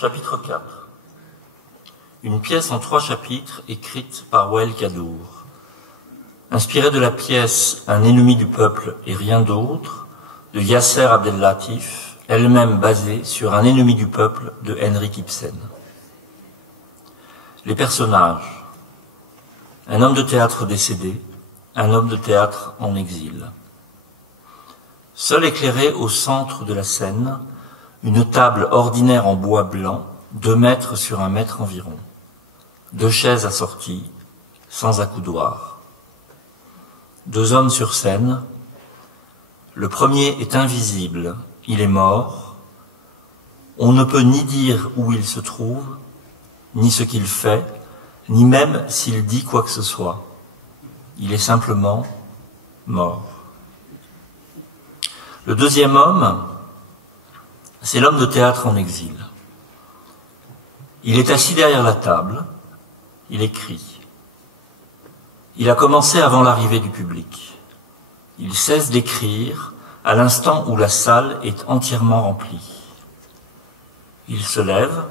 Chapitre 4. Une pièce en 3 chapitres écrite par Wael Kadour. Inspirée de la pièce Un ennemi du peuple et rien d'autre de Yasser Abdellatif, elle-même basée sur Un ennemi du peuple de Henrik Ibsen. Les personnages. Un homme de théâtre décédé, un homme de théâtre en exil. Seul éclairé au centre de la scène, une table ordinaire en bois blanc, 2 mètres sur 1 mètre environ. 2 chaises assorties, sans accoudoir. 2 hommes sur scène. Le premier est invisible, il est mort. On ne peut ni dire où il se trouve, ni ce qu'il fait, ni même s'il dit quoi que ce soit. Il est simplement mort. Le deuxième homme, c'est l'homme de théâtre en exil. Il est assis derrière la table, il écrit. Il a commencé avant l'arrivée du public. Il cesse d'écrire à l'instant où la salle est entièrement remplie. Il se lève,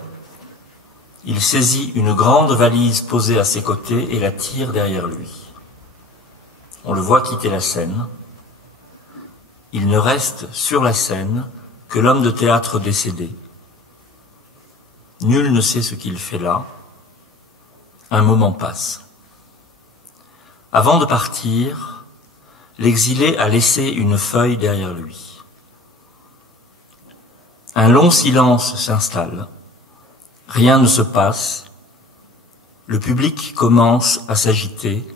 il saisit une grande valise posée à ses côtés et la tire derrière lui. On le voit quitter la scène. Il ne reste sur la scène que l'homme de théâtre décédé. Nul ne sait ce qu'il fait là. Un moment passe. Avant de partir, l'exilé a laissé une feuille derrière lui. Un long silence s'installe. Rien ne se passe. Le public commence à s'agiter.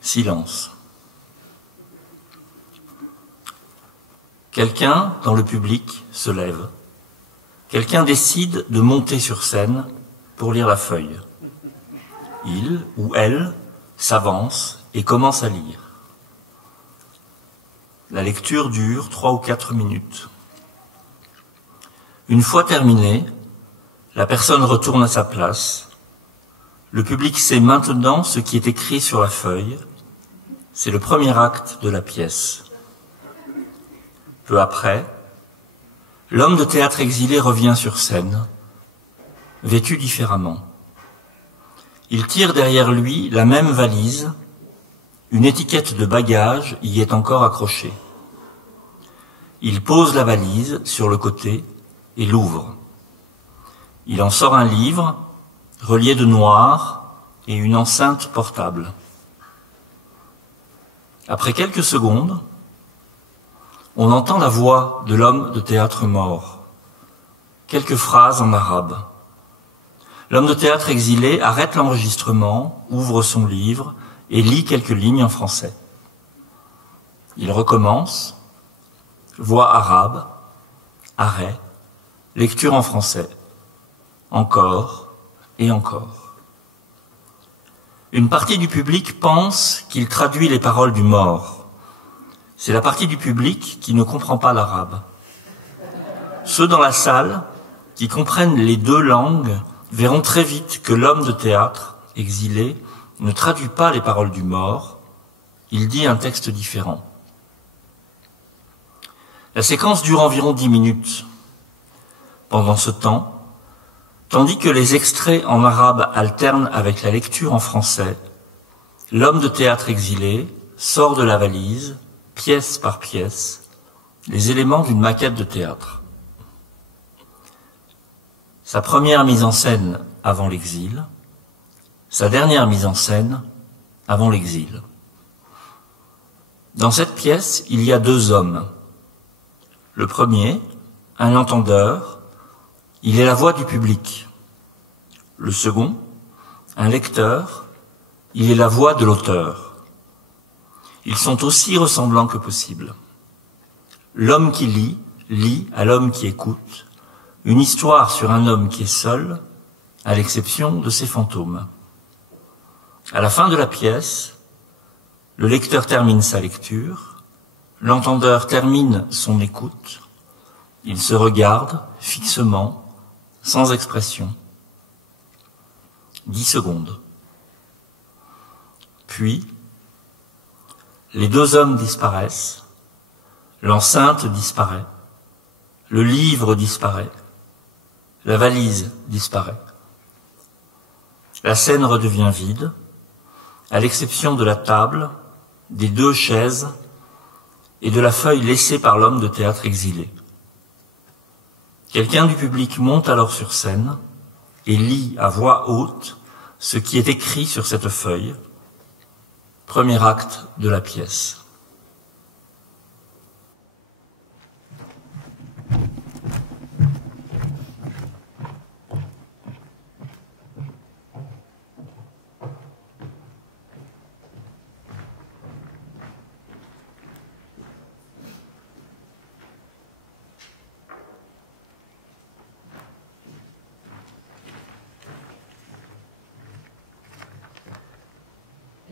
Silence. Quelqu'un, dans le public, se lève. Quelqu'un décide de monter sur scène pour lire la feuille. Il ou elle s'avance et commence à lire. La lecture dure 3 ou 4 minutes. Une fois terminée, la personne retourne à sa place. Le public sait maintenant ce qui est écrit sur la feuille. C'est le premier acte de la pièce. Peu après, l'homme de théâtre exilé revient sur scène, vêtu différemment. Il tire derrière lui la même valise, une étiquette de bagage y est encore accrochée. Il pose la valise sur le côté et l'ouvre. Il en sort un livre, relié de noir, et une enceinte portable. Après quelques secondes, on entend la voix de l'homme de théâtre mort. Quelques phrases en arabe. L'homme de théâtre exilé arrête l'enregistrement, ouvre son livre et lit quelques lignes en français. Il recommence. Voix arabe. Arrêt. Lecture en français. Encore et encore. Une partie du public pense qu'il traduit les paroles du mort. C'est la partie du public qui ne comprend pas l'arabe. Ceux dans la salle qui comprennent les 2 langues verront très vite que l'homme de théâtre, exilé, ne traduit pas les paroles du mort, il dit un texte différent. La séquence dure environ 10 minutes. Pendant ce temps, tandis que les extraits en arabe alternent avec la lecture en français, l'homme de théâtre exilé sort de la valise, pièce par pièce, les éléments d'une maquette de théâtre. Sa première mise en scène avant l'exil, sa dernière mise en scène avant l'exil. Dans cette pièce, il y a 2 hommes. Le premier, un entendeur, il est la voix du public. Le second, un lecteur, il est la voix de l'auteur. Ils sont aussi ressemblants que possible. L'homme qui lit à l'homme qui écoute, une histoire sur un homme qui est seul, à l'exception de ses fantômes. À la fin de la pièce, le lecteur termine sa lecture, l'entendeur termine son écoute, il se regarde fixement, sans expression. 10 secondes. Puis, les 2 hommes disparaissent, l'enceinte disparaît, le livre disparaît, La valise disparaît. La scène redevient vide, à l'exception de la table, des 2 chaises et de la feuille laissée par l'homme de théâtre exilé. Quelqu'un du public monte alors sur scène et lit à voix haute ce qui est écrit sur cette feuille. Premier acte de la pièce.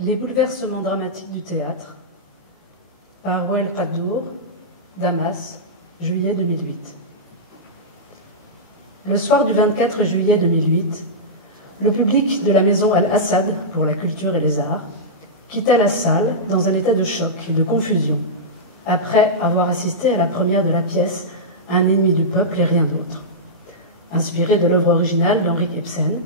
Les bouleversements dramatiques du théâtre, par Wael Qaddour, Damas, juillet 2008. Le soir du 24 juillet 2008, le public de la maison Al-Assad pour la culture et les arts quitta la salle dans un état de choc et de confusion, après avoir assisté à la première de la pièce Un ennemi du peuple et rien d'autre, inspirée de l'œuvre originale d'Henrik Ibsen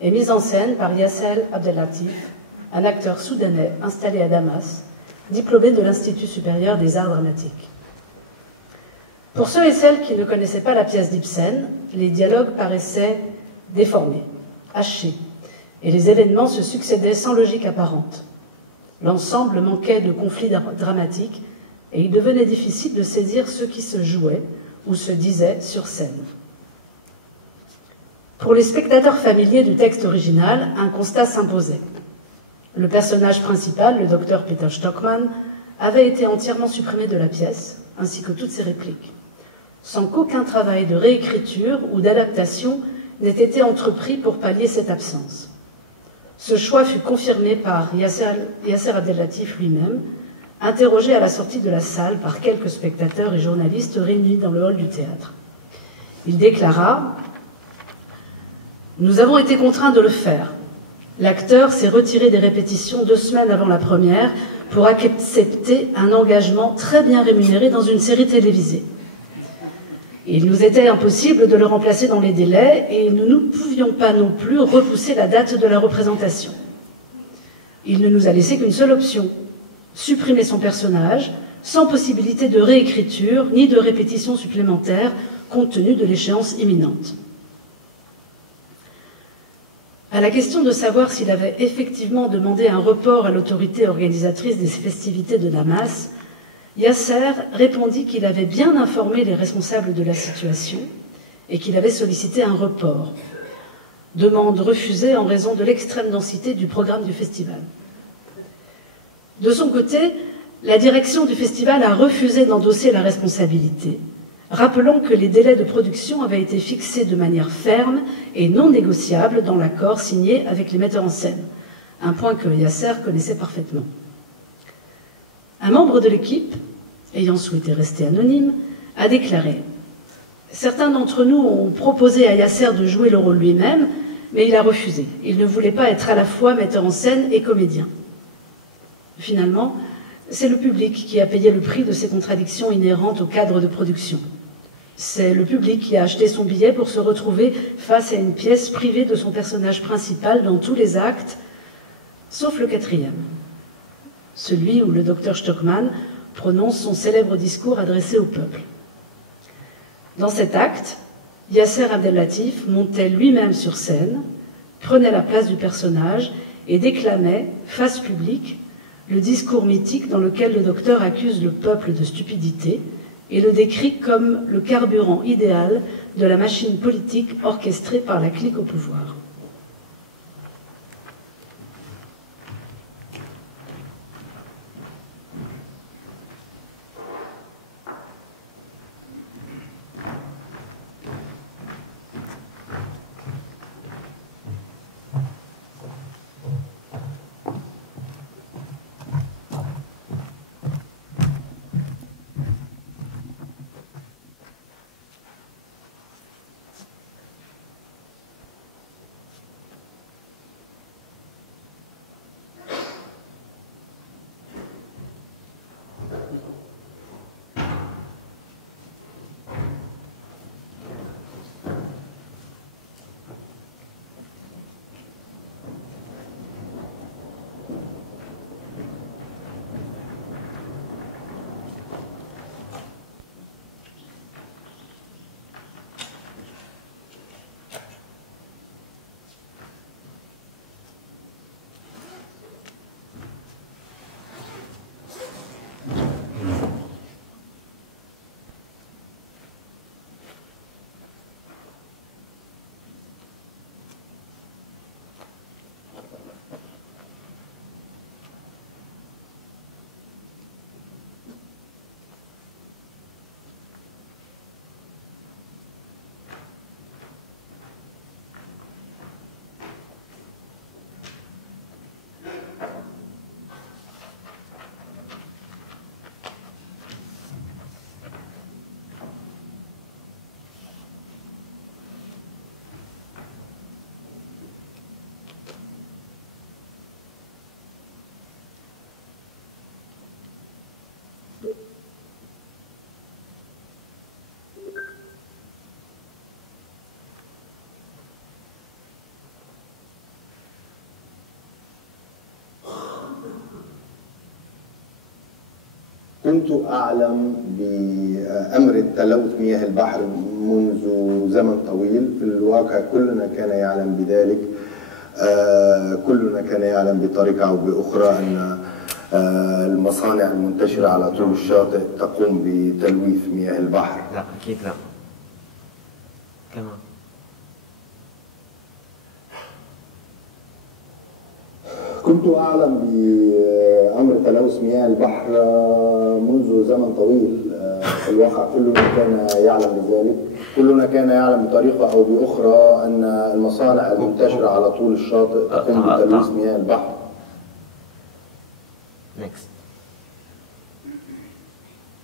et mise en scène par Yasser Abdellatif, un acteur soudanais installé à Damas, diplômé de l'Institut supérieur des arts dramatiques. Pour ceux et celles qui ne connaissaient pas la pièce d'Ibsen, les dialogues paraissaient déformés, hachés, et les événements se succédaient sans logique apparente. L'ensemble manquait de conflits dramatiques et il devenait difficile de saisir ce qui se jouait ou se disait sur scène. Pour les spectateurs familiers du texte original, un constat s'imposait. Le personnage principal, le docteur Peter Stockmann, avait été entièrement supprimé de la pièce, ainsi que toutes ses répliques, sans qu'aucun travail de réécriture ou d'adaptation n'ait été entrepris pour pallier cette absence. Ce choix fut confirmé par Yasser Abdellatif lui-même, interrogé à la sortie de la salle par quelques spectateurs et journalistes réunis dans le hall du théâtre. Il déclara « Nous avons été contraints de le faire. L'acteur s'est retiré des répétitions 2 semaines avant la première pour accepter un engagement très bien rémunéré dans une série télévisée. Il nous était impossible de le remplacer dans les délais et nous ne pouvions pas non plus repousser la date de la représentation. Il ne nous a laissé qu'une seule option, supprimer son personnage, sans possibilité de réécriture ni de répétition supplémentaire compte tenu de l'échéance imminente. » À la question de savoir s'il avait effectivement demandé un report à l'autorité organisatrice des festivités de Damas, Yasser répondit qu'il avait bien informé les responsables de la situation et qu'il avait sollicité un report. Demande refusée en raison de l'extrême densité du programme du festival. De son côté, la direction du festival a refusé d'endosser la responsabilité, rappelant que les délais de production avaient été fixés de manière ferme et non négociable dans l'accord signé avec les metteurs en scène, un point que Yasser connaissait parfaitement. Un membre de l'équipe, ayant souhaité rester anonyme, a déclaré « Certains d'entre nous ont proposé à Yasser de jouer le rôle lui-même, mais il a refusé. Il ne voulait pas être à la fois metteur en scène et comédien. » Finalement, c'est le public qui a payé le prix de ces contradictions inhérentes au cadre de production. C'est le public qui a acheté son billet pour se retrouver face à une pièce privée de son personnage principal dans tous les actes, sauf le 4e, celui où le docteur Stockmann prononce son célèbre discours adressé au peuple. Dans cet acte, Yasser Abdellatif montait lui-même sur scène, prenait la place du personnage et déclamait, face publique, le discours mythique dans lequel le docteur accuse le peuple de stupidité et le décrit comme le carburant idéal de la machine politique orchestrée par la clique au pouvoir. كنت أعلم بأمر تلوث مياه البحر منذ زمن طويل. في الواقع كلنا كان يعلم بذلك. كلنا كان يعلم بطريقة أو بأخرى أن المصانع المنتشرة على طول الشاطئ تقوم بتلويث مياه البحر. لا أكيد لا. كمان كنت أعلم بأمر تلوث مياه البحر منذ زمن طويل. في الواقع كلنا كان يعلم بذلك. كلنا كان يعلم بطريقة أو بأخرى أن المصانع المنتشرة على طول الشاطئ تقوم بتلوث مياه البحر. Next.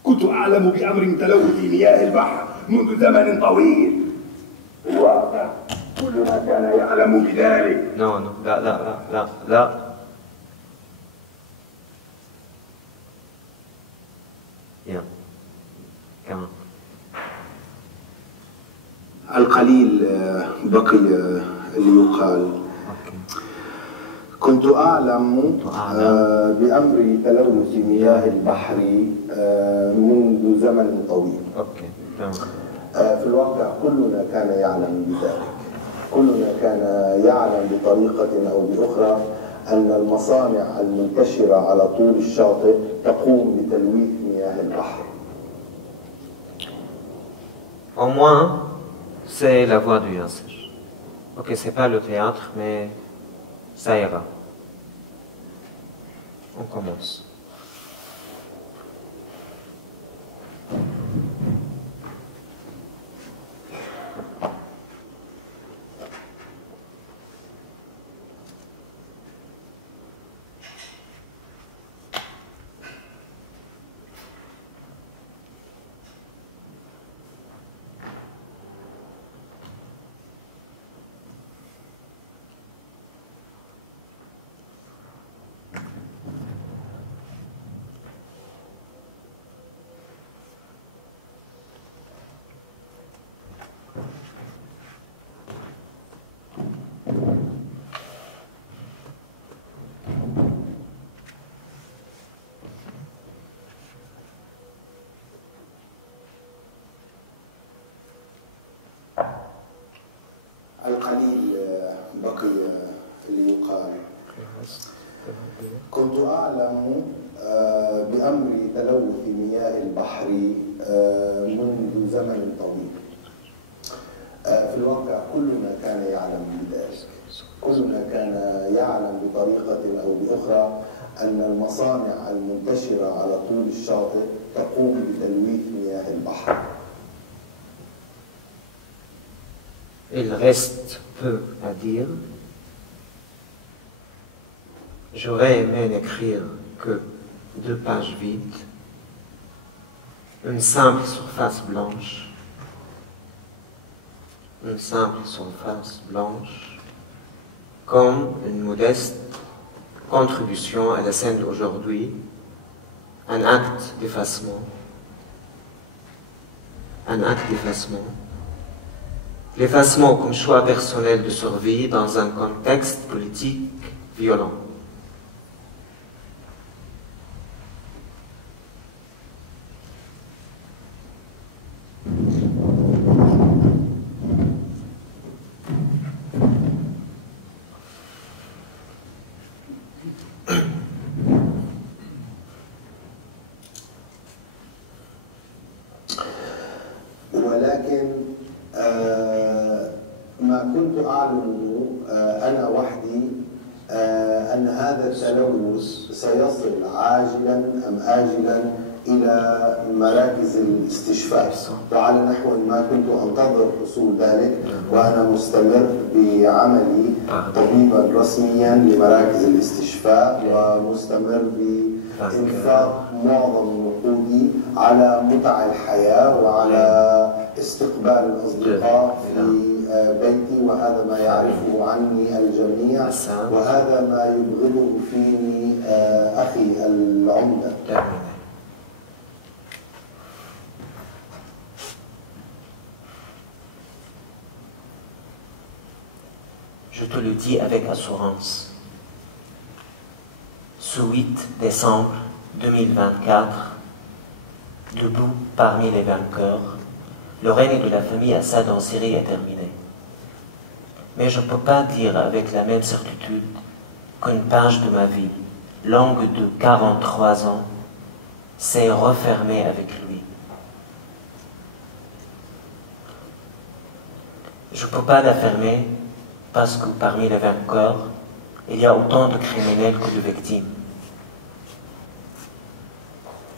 كنت أعلم بأمر تلوث مياه البحر منذ زمن طويل. في الواقع كلنا كان يعلم بذلك. Non, non, là, là, là, là, là. Bien. كمان. القليل بقي ليقال. كنت أعلم بأمر تلوث مياه البحر منذ زمن طويل. أوكي. تمام. في الواقع كلنا كان يعلم بذلك. كلنا كان يعلم بطريقة أو بأخرى أن المصانع المنتشرة على طول الشاطئ تقوم بتلويث مياه البحر. Au moins, c'est la voix du Yasser. Ok, c'est pas le théâtre, mais ça ira. On commence. القليل بقي ليقال. كنت أعلم بأمر تلوث مياه البحر منذ زمن طويل. في الواقع كلنا كان يعلم بذلك. كلنا كان يعلم بطريقة أو بأخرى أن المصانع المنتشرة على طول الشاطئ تقوم بتلويث مياه البحر. Il reste peu à dire. J'aurais aimé n'écrire que 2 pages vides, une simple surface blanche, comme une modeste contribution à la scène d'aujourd'hui, un acte d'effacement. L'effacement comme choix personnel de survie dans un contexte politique violent. ولكن ما كنت أعلم أنا وحدي أن هذا التلوث سيصل عاجلا أم آجلا إلى مراكز الاستشفاء، وعلى نحو ما كنت أنتظر حصول ذلك، وأنا مستمر بعملي طبيبا رسميا لمراكز الاستشفاء، ومستمر بإنفاق معظم نقودي على متع الحياة وعلى استقبال الأصدقاء في بيتي، وهذا ما يعرفه عني الجميع، وهذا ما يبغضه فيني أخي العمدة. je te le dis avec assurance. Ce 8 décembre 2024, debout parmi les vainqueurs, le règne de la famille Assad en Syrie est terminé. Mais je ne peux pas dire avec la même certitude qu'une page de ma vie, longue de 43 ans, s'est refermée avec lui. Je ne peux pas la fermer parce que parmi les vainqueurs, il y a autant de criminels que de victimes.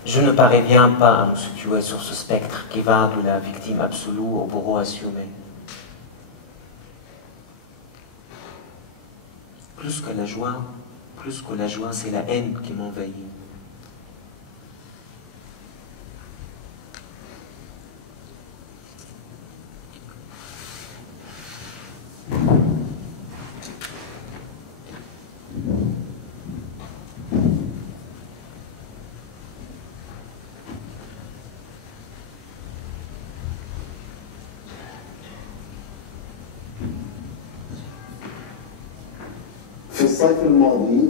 Je ne parviens pas à me situer sur ce spectre qui va de la victime absolue au bourreau assumé. Plus que la joie, c'est la haine qui m'envahit. في الصيف الماضي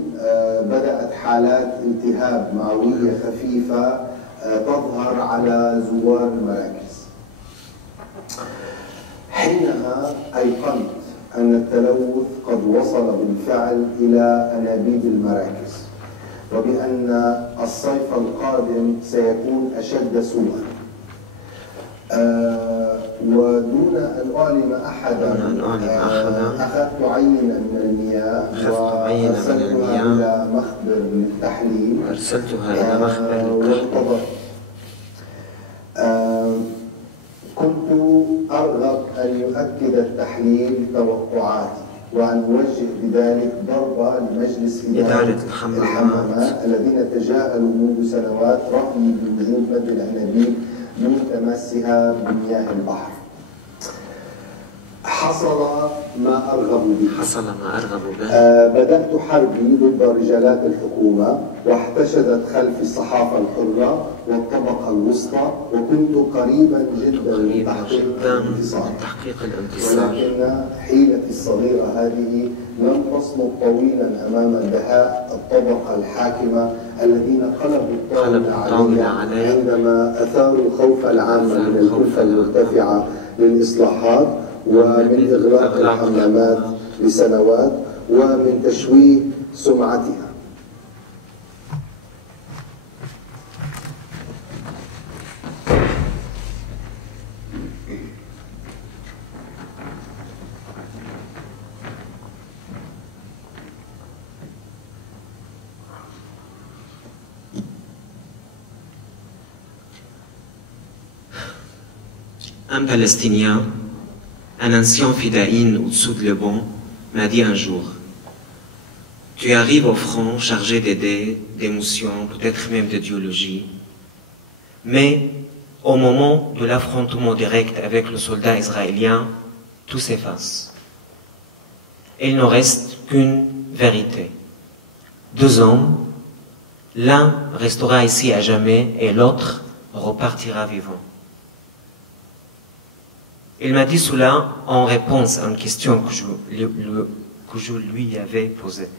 بدأت حالات التهاب معوية خفيفة تظهر على زوار المراكز. حينها أيقنت أن التلوث قد وصل بالفعل إلى أنابيب المراكز، وبأن الصيف القادم سيكون أشد سوءا. ودون أن أعلم أحدا أخذت عينة من المياه وأرسلتها إلى مخبر للتحليل وانتظرت. كنت أرغب أن يؤكد التحليل توقعاتي وأن أوجه بذلك ضربة لمجلس إدارة الحمامات الذين تجاهلوا منذ سنوات رأيي بوجود مد الأنابيب من تماسها بمياه البحر. حصل ما أرغب به. بدأت حربي ضد رجالات الحكومة، واحتشدت خلفي الصحافة الحرة والطبقة الوسطى، وكنت قريبا جدا من تحقيق الانتصار. ولكن حيلتي الصغيرة هذه لم تصمد طويلا أمام دهاء الطبقة الحاكمة الذين قلبوا الطاولة علي عندما أثاروا الخوف العام من الكلفة المرتفعة للإصلاحات ومن إغلاق الحمامات لسنوات ومن تشويه سمعتها. Un Palestinien, un ancien fidaïne au-dessous de Liban, m'a dit un jour: tu arrives au front chargé d'idées, d'émotions, peut-être même d'idéologie, mais au moment de l'affrontement direct avec le soldat israélien, tout s'efface. Il ne reste qu'une vérité. Deux hommes, l'un restera ici à jamais et l'autre repartira vivant. Il m'a dit cela en réponse à une question que je lui avais posée.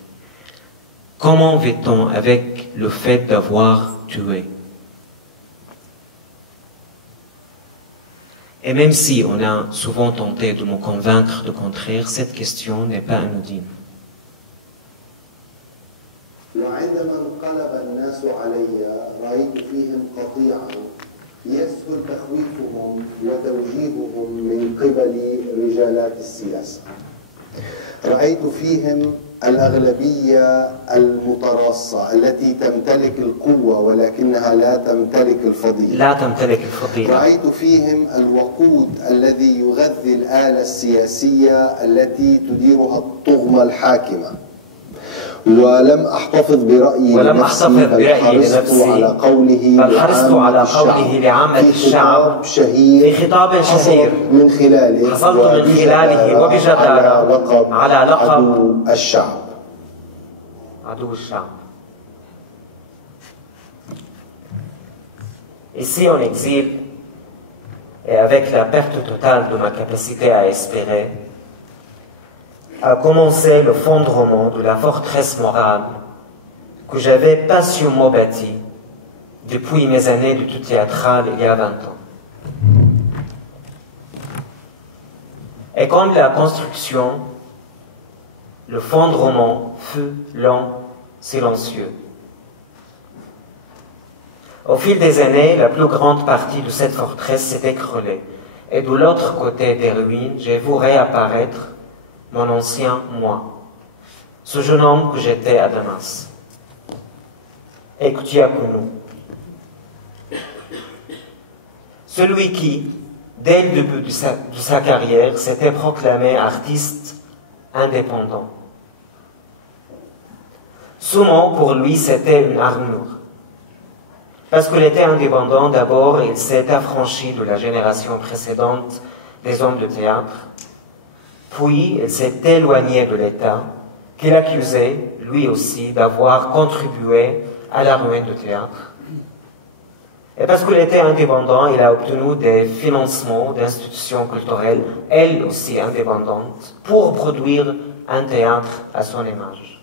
Comment vit-on avec le fait d'avoir tué? Et même si on a souvent tenté de me convaincre du contraire, cette question n'est pas anodine. يسهل تخويفهم وتوجيههم من قبل رجالات السياسة. رأيت فيهم الأغلبية المتراصة التي تمتلك القوة ولكنها لا تمتلك الفضيلة. رأيت فيهم الوقود الذي يغذي الآلة السياسية التي تديرها الطغمة الحاكمة. ولم أحتفظ برأيي لنفسي بل حرصت على قوله لعامة الشعب في خطاب شهير من خلاله وبجدارة على لقب عدو الشعب. Ici en exil et avec la perte totale de ma capacité à espérer, a commencé le fondement de la forteresse morale que j'avais patiemment bâtie depuis mes années d'études théâtrales il y a 20 ans. Et comme la construction, le fondement fut lent, silencieux. Au fil des années, la plus grande partie de cette forteresse s'est écroulée. Et de l'autre côté des ruines, j'ai vu réapparaître mon ancien moi, ce jeune homme que j'étais à Damas, et que tu as connu. Celui qui, dès le début de sa carrière, s'était proclamé artiste indépendant. Ce mot, pour lui, c'était une armure. Parce qu'il était indépendant, d'abord, il s'est affranchi de la génération précédente des hommes de théâtre. Puis, il s'est éloigné de l'État, qu'il accusait, lui aussi, d'avoir contribué à la ruine du théâtre. Et parce qu'il était indépendant, il a obtenu des financements d'institutions culturelles, elles aussi indépendantes, pour produire un théâtre à son image.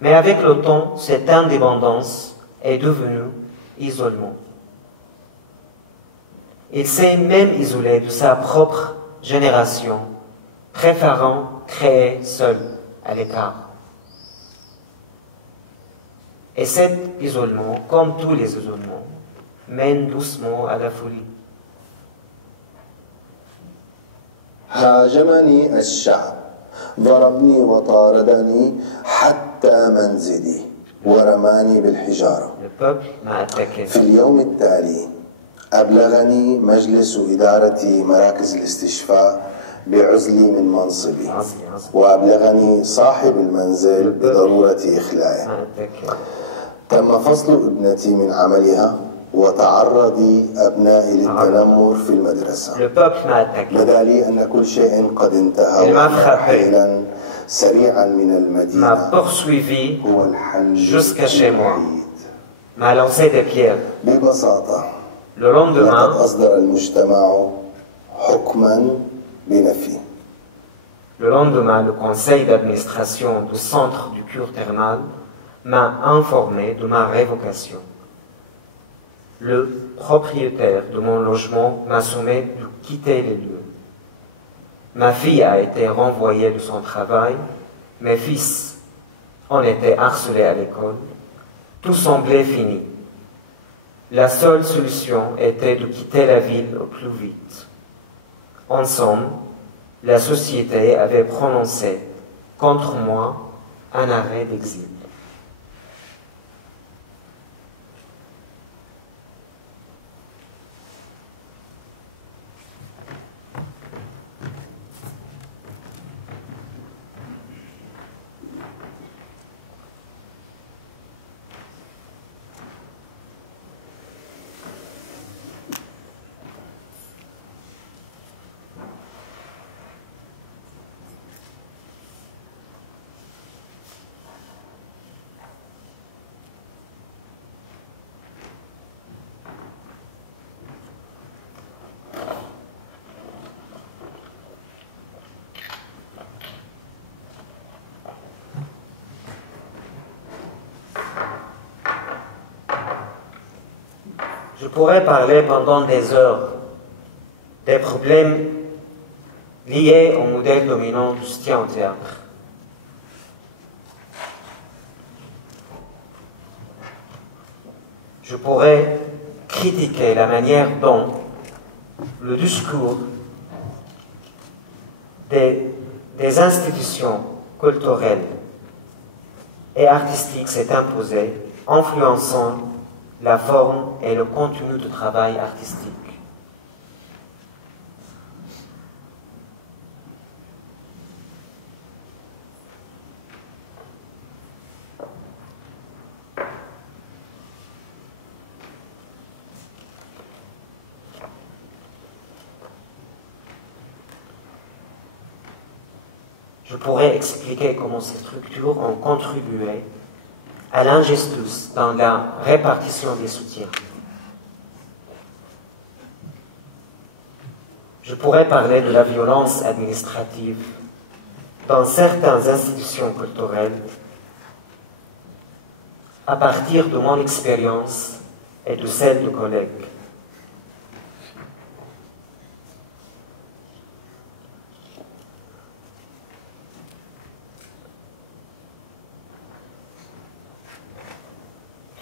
Mais avec le temps, cette indépendance est devenue isolement. Il s'est même isolé de sa propre génération, préférant créer seul, à l'écart. Et cet isolement, comme tous les isolements, mène doucement à la folie. هاجمني الشعب ضربني وطاردني حتى منزلي ورماني بالحجارة. Le peuple m'a attaqué. في اليوم التالي أبلغني مجلس إدارة مراكز الاستشفاء بعزلي من منصبي، وأبلغني صاحب المنزل بضرورة إخلائه. تم فصل ابنتي من عملها وتعرض أبنائي للتنمر في المدرسة. بدا لي أن كل شيء قد انتهى وحيلا سريعا من المدينة هو الحل الوحيد. ببساطة لقد أصدر المجتمع حكما بنفي. Le lendemain, le conseil d'administration du centre du cure thermal m'a informé de ma révocation. Le propriétaire de mon logement m'a sommé de quitter les lieux. Ma fille a été renvoyée de son travail, mes fils ont été harcelés à l'école. Tout semblait fini. La seule solution était de quitter la ville au plus vite. En somme, la société avait prononcé contre moi un arrêt d'exil. Je pourrais parler pendant des heures des problèmes liés au modèle dominant du soutien au théâtre. Je pourrais critiquer la manière dont le discours des institutions culturelles et artistiques s'est imposé, influençant la forme et le contenu du travail artistique. Je pourrais expliquer comment ces structures ont contribué à l'injustice dans la répartition des soutiens. Je pourrais parler de la violence administrative dans certaines institutions culturelles à partir de mon expérience et de celle de collègues.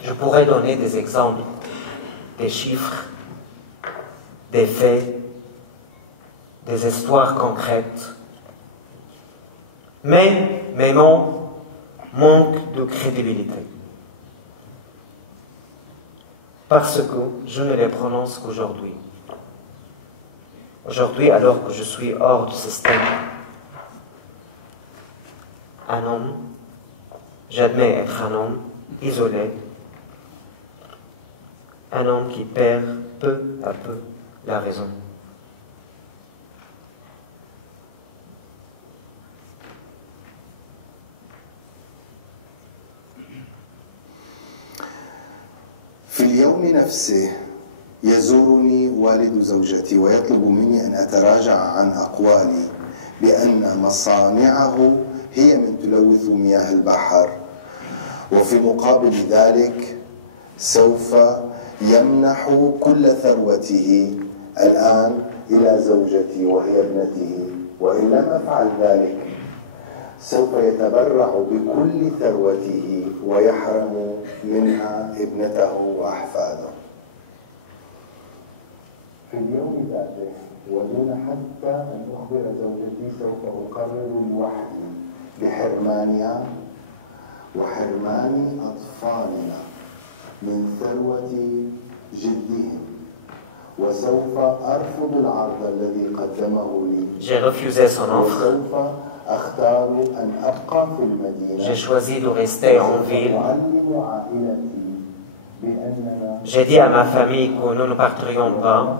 Je pourrais donner des exemples, des chiffres, des faits, des histoires concrètes, mais mes mots manquent de crédibilité. Parce que je ne les prononce qu'aujourd'hui. Aujourd'hui, alors que je suis hors du système, un homme, j'admets être un homme isolé, un homme qui perd peu à peu la raison. في اليوم نفسه يزورني والد زوجتي ويطلب مني أن أتراجع عن أقوالي بأن مصانعه هي من تلوث مياه البحر، وفي مقابل ذلك سوف يمنح كل ثروته الآن إلى زوجتي وهي ابنته، وإن لم أفعل ذلك سوف يتبرع بكل ثروته ويحرم منها ابنته وأحفاده. في اليوم ذاته ودون حتى أن أخبر زوجتي سوف أقرر لوحدي بحرمانها وحرمان أطفالنا من ثروة جدهم، وسوف أرفض العرض الذي قدمه لي. J'ai refusé son offre. وسوف أختار أن أبقى في المدينة. J'ai choisi de rester en ville. وأعلم عائلتي بأننا J'ai dit à ma famille que nous ne parterions pas,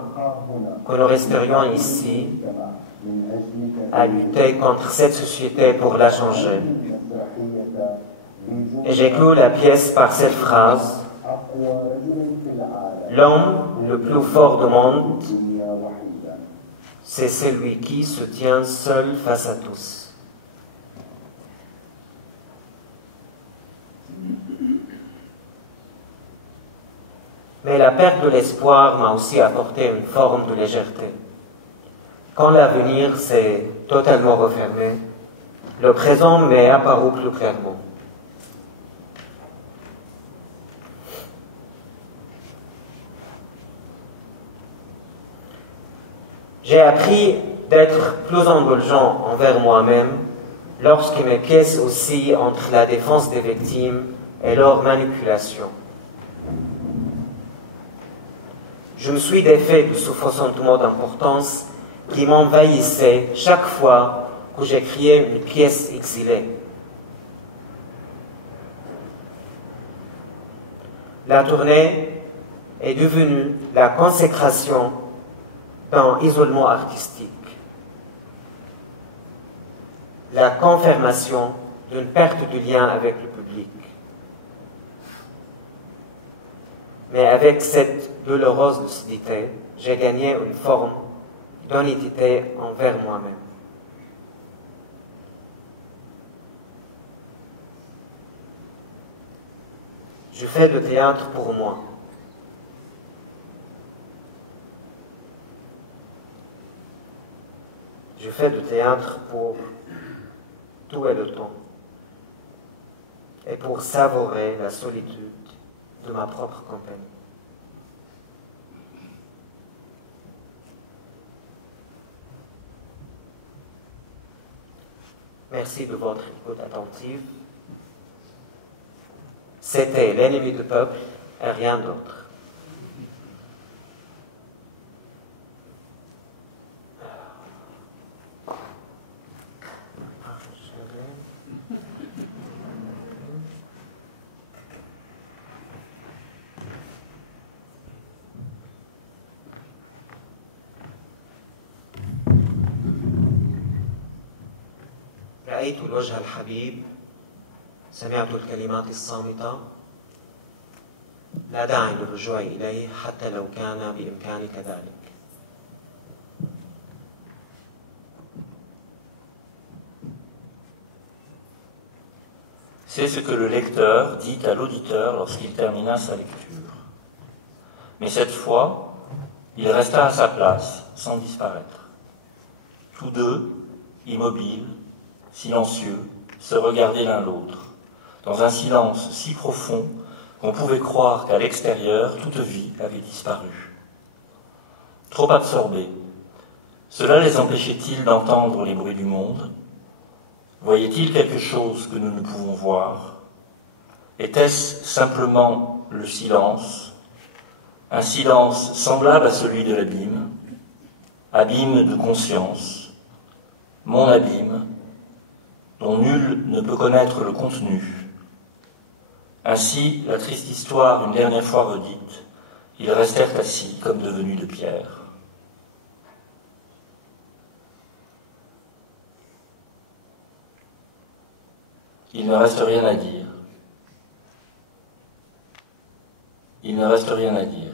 que nous resterions ici à lutter contre cette société pour la changer. Et j'ai clos la pièce par cette phrase: l'homme le plus fort du monde, c'est celui qui se tient seul face à tous. Mais la perte de l'espoir m'a aussi apporté une forme de légèreté. Quand l'avenir s'est totalement refermé, le présent m'est apparu plus clairement. J'ai appris d'être plus indulgent envers moi-même lorsque mes pièces oscillent entre la défense des victimes et leur manipulation. Je me suis défait de ce faux sentiment d'importance qui m'envahissait chaque fois que j'écriais une pièce exilée. La tournée est devenue la consécration d'un isolement artistique, la confirmation d'une perte de lien avec le public. Mais avec cette douloureuse lucidité, j'ai gagné une forme d'honnêteté envers moi-même. Je fais du théâtre pour moi. Je fais du théâtre pour tout et le temps et pour savourer la solitude de ma propre compagnie. Merci de votre écoute attentive. C'était L'ennemi du peuple et rien d'autre. رأيت الوجه الحبيب، سمعت الكلمات الصامتة، لا داعي للرجوع إليه حتى لو كان بإمكانك ذلك. C'est ce que le lecteur dit à l'auditeur lorsqu'il termina sa lecture. Mais cette fois, il resta à sa place, sans disparaître. Tous deux, immobiles, silencieux, se regardaient l'un l'autre, dans un silence si profond qu'on pouvait croire qu'à l'extérieur, toute vie avait disparu. Trop absorbés, cela les empêchait-il d'entendre les bruits du monde? Voyaient-ils quelque chose que nous ne pouvons voir? Était-ce simplement le silence, un silence semblable à celui de l'abîme, abîme de conscience, mon abîme, dont nul ne peut connaître le contenu. Ainsi, la triste histoire, une dernière fois redite, ils restèrent assis comme devenus de pierre. Il ne reste rien à dire. Il ne reste rien à dire.